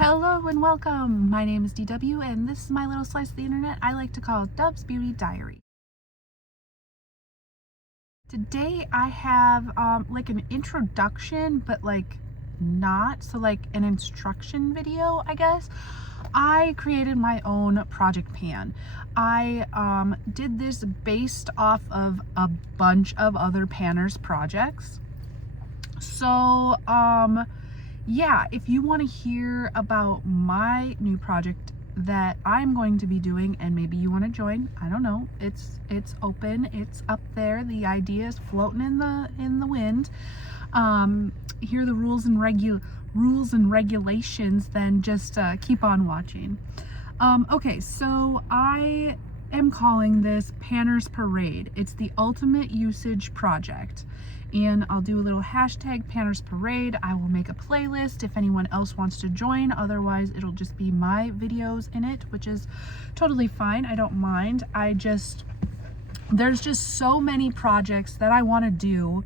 Hello and welcome. My name is DW and this is my little slice of the internet I like to call Dub's Beauty Diary. Today I have like an introduction, but like not, so like an instruction video, I guess. I created my own project pan. I did this based off of a bunch of other panners projects. So yeah, if you want to hear about my new project that I'm going to be doing and maybe you want to join, I don't know, it's open, it's up there, the idea is floating in the wind. Hear the rules and regulations, then just keep on watching. Okay, so I am calling this Panners Parade. It's the ultimate usage project. And I'll do a little hashtag Panners Parade. I will make a playlist if anyone else wants to join. Otherwise, it'll just be my videos in it, which is totally fine. I don't mind. There's just so many projects that I want to do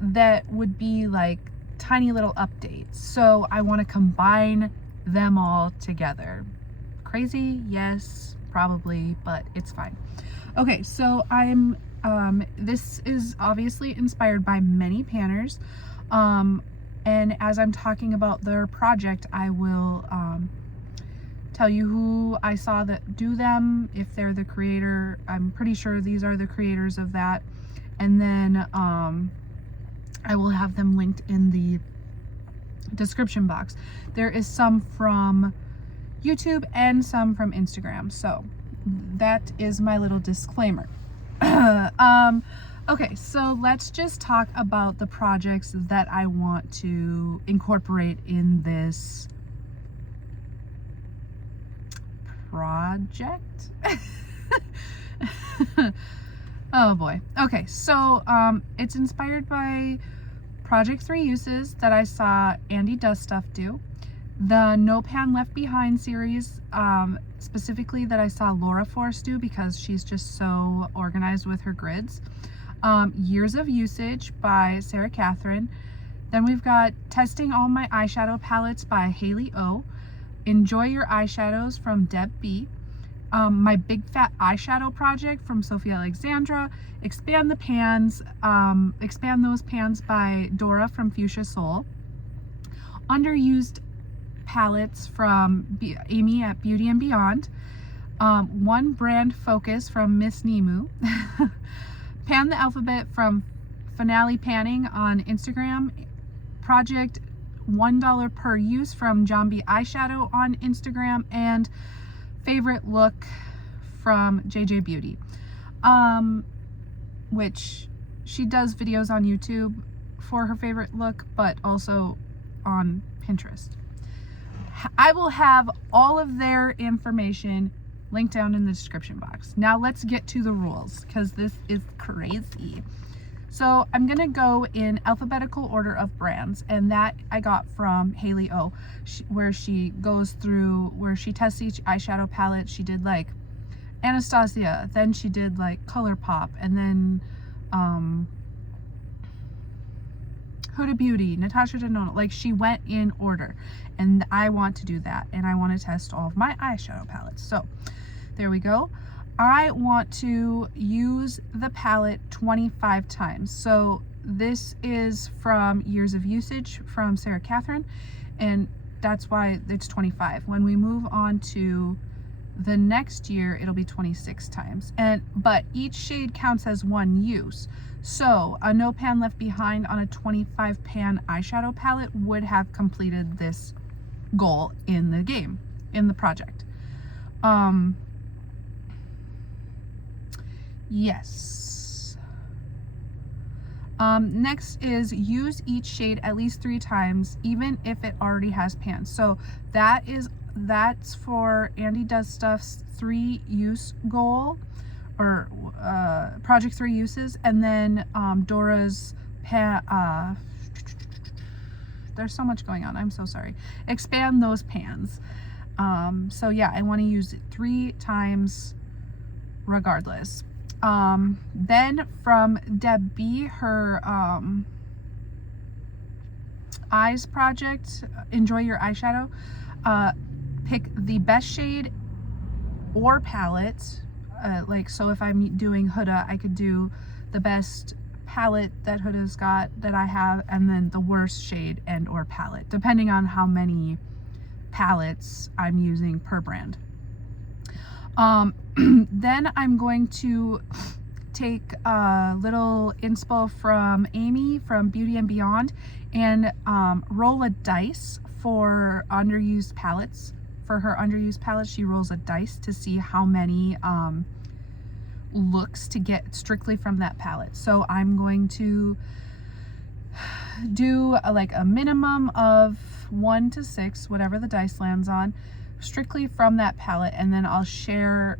that would be like tiny little updates. So I want to combine them all together. Crazy? Yes, probably, but it's fine. Okay, so this is obviously inspired by many panners, and as I'm talking about their project, I will tell you who I saw that do them, if they're the creator. I'm pretty sure these are the creators of that, and then I will have them linked in the description box. There is some from YouTube and some from Instagram, so that is my little disclaimer. Okay, so let's just talk about the projects that I want to incorporate in this project. Oh boy. Okay, so it's inspired by Project 3 Uses that I saw Andy Does Stuff do. The No Pan Left Behind series, specifically that I saw Laura Force do because she's just so organized with her grids. Years of Usage by Sarah Catherine. Then we've got Testing All My Eyeshadow Palettes by Haley O. Enjoy Your Eyeshadows from Deb B. My Big Fat Eyeshadow Project from Sophia Alexandra. Expand those pans by Dora from Fuchsia Soul. Underused Palettes from Amy at Beauty and Beyond. One Brand Focus from Miss Nemu. Pan the Alphabet from Finale Panning on Instagram. Project $1 per use from Jambi Eyeshadow on Instagram. And Favorite Look from JJ Beauty, which she does videos on YouTube for her favorite look, but also on Pinterest. I will have all of their information linked down in the description box. Now let's get to the rules because this is crazy. So I'm going to go in alphabetical order of brands, and that I got from Haley O, where she goes through, where she tests each eyeshadow palette. She did like Anastasia, then she did like ColourPop, and then Huda Beauty, Natasha Denona. Like, she went in order, and I want to do that, and I want to test all of my eyeshadow palettes. So there we go. I want to use the palette 25 times. So this is from Years of Usage from Sarah Catherine, and that's why it's 25. When we move on to the next year, it'll be 26 times. But each shade counts as one use. So a No Pan Left Behind on a 25 pan eyeshadow palette would have completed this goal in the game, in the project. Yes. Next is use each shade at least 3 times, even if it already has pans. So that's for Andy Does Stuff's 3 use goal, or Project 3 Uses, and then Dora's there's so much going on, I'm so sorry. Expand those pans. So yeah, I want to use it 3 times regardless. Then from Deb B, her eyes project, enjoy your eyeshadow, pick the best shade or palette. Like, so if I'm doing Huda, I could do the best palette that Huda's got that I have, and then the worst shade and or palette, depending on how many palettes I'm using per brand. Then I'm going to take a little inspo from Amy from Beauty and Beyond and roll a dice for underused palettes. For her underused palettes, she rolls a dice to see how many looks to get strictly from that palette. So I'm going to do like a minimum of 1 to 6, whatever the dice lands on, strictly from that palette, and then I'll share,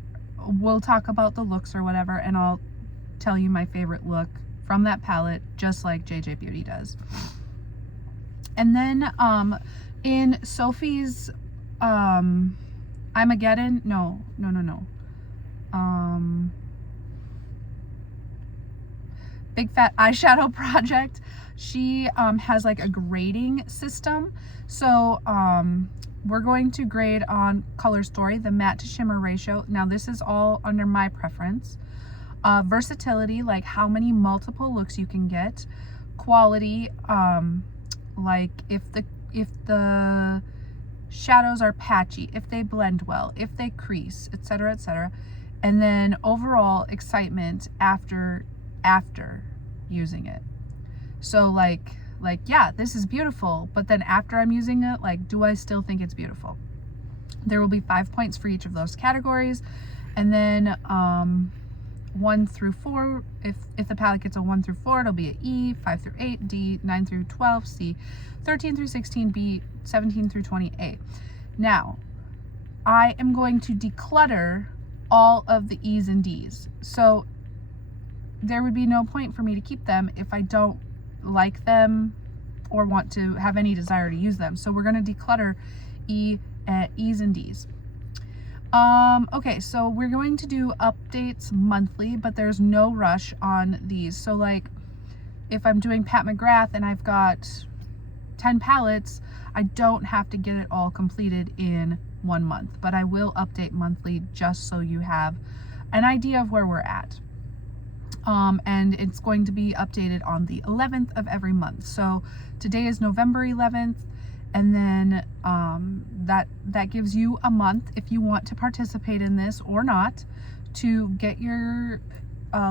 we'll talk about the looks or whatever, and I'll tell you my favorite look from that palette, just like JJ Beauty does. And then in Sophie's Armageddon, no. Big Fat Eyeshadow Project, she has like a grading system. So we're going to grade on color story, the matte to shimmer ratio. Now this is all under my preference. Versatility, like how many multiple looks you can get. Quality, like if the shadows are patchy, if they blend well, if they crease, etc., etc. And then overall excitement after using it. So like yeah, this is beautiful, but then after I'm using it, like, do I still think it's beautiful? There will be 5 points for each of those categories. And then 1 through 4, if the palette gets a 1 through 4, it'll be an E. 5 through 8, D. 9 through 12, C. 13 through 16, B. 17 through 20, A. Now I am going to declutter all of the E's and D's. So there would be no point for me to keep them if I don't like them or want to have any desire to use them. So we're going to declutter E's and D's. Okay, so we're going to do updates monthly, but there's no rush on these. So like if I'm doing Pat McGrath and I've got 10 palettes, I don't have to get it all completed in 1 month, but I will update monthly just so you have an idea of where we're at. And it's going to be updated on the 11th of every month. So today is November 11th, and then that gives you a month, if you want to participate in this or not, to get your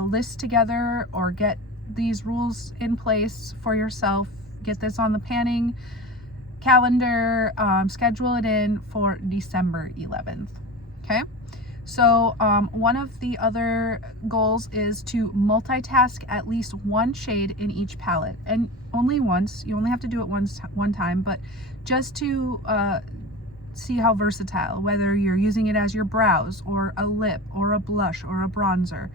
list together or get these rules in place for yourself. Get this on the panning calendar, schedule it in for December 11th. Okay. So one of the other goals is to multitask at least one shade in each palette, and only once. You only have to do it one time, but just to see how versatile, whether you're using it as your brows or a lip or a blush or a bronzer.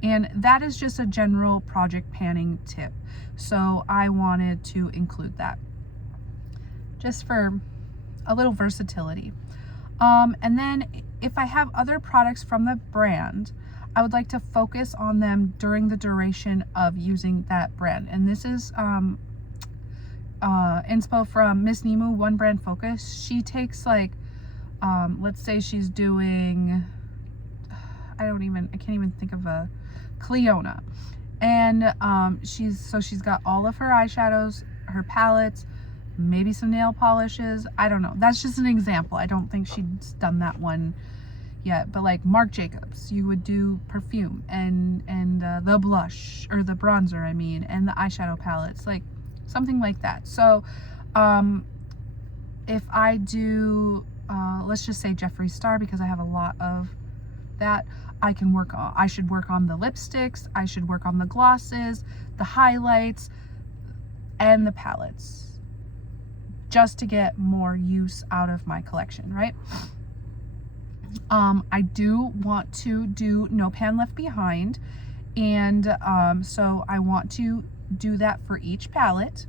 And that is just a general project panning tip. So I wanted to include that just for a little versatility. And then if I have other products from the brand, I would like to focus on them during the duration of using that brand. And this is inspo from Miss Nemu, One Brand Focus. She takes like, let's say she's doing, I can't even think of a Cleona. And she's got all of her eyeshadows, her palettes, maybe some nail polishes. I don't know. That's just an example. I don't think she's done that one yet. But like Marc Jacobs, you would do perfume and the blush, or the bronzer, I mean, and the eyeshadow palettes, like something like that. So if I do, let's just say Jeffree Star, because I have a lot of that, I should work on the lipsticks, I should work on the glosses, the highlights, and the palettes, just to get more use out of my collection, right? I do want to do No Pan Left Behind, and so I want to do that for each palette.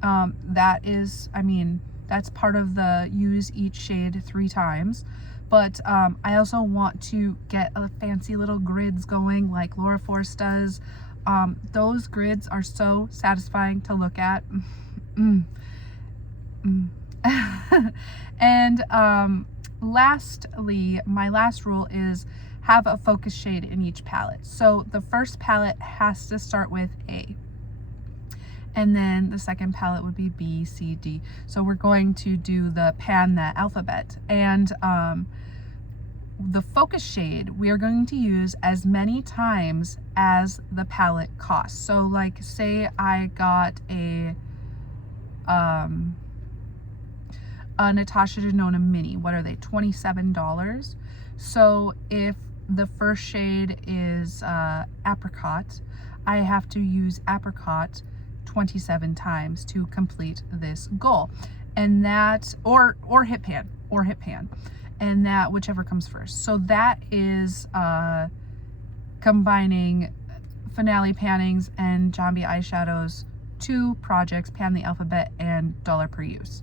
That is, I mean, that's part of the use each shade 3 times. But I also want to get a fancy little grids going like Laura Force does. Those grids are so satisfying to look at. And lastly, my last rule is have a focus shade in each palette. So the first palette has to start with A. And then the second palette would be B, C, D. So we're going to do the pan that alphabet. And the focus shade we are going to use as many times as the palette costs. So like say I got a Natasha Denona mini. What are they? $27. So if the first shade is apricot, I have to use apricot 27 times to complete this goal. And that, or hit pan, and that whichever comes first. So that is combining Finale Pannings and Jambi Eyeshadows, 2 projects, Pan the Alphabet and $1 per use.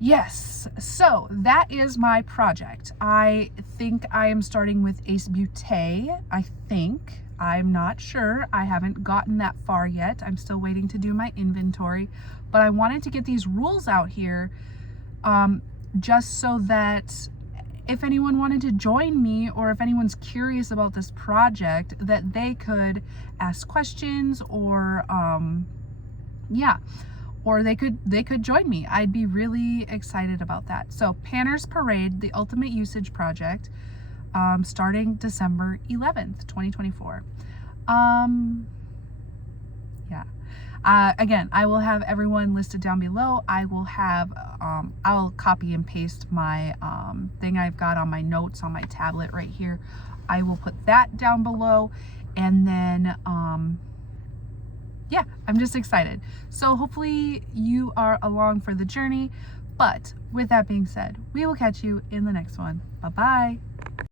Yes, so that is my project. I think I am starting with Ace Beauté, I'm not sure. I haven't gotten that far yet. I'm still waiting to do my inventory, but I wanted to get these rules out here just so that if anyone wanted to join me, or if anyone's curious about this project, that they could ask questions, or yeah, or they could join me. I'd be really excited about that. So Panners Parade, the Ultimate Usage Project, starting December 11th, 2024. Yeah. Again, I will have everyone listed down below. I will have, I'll copy and paste my thing I've got on my notes on my tablet right here. I will put that down below, and then, yeah, I'm just excited. So hopefully you are along for the journey. But with that being said, we will catch you in the next one. Bye-bye.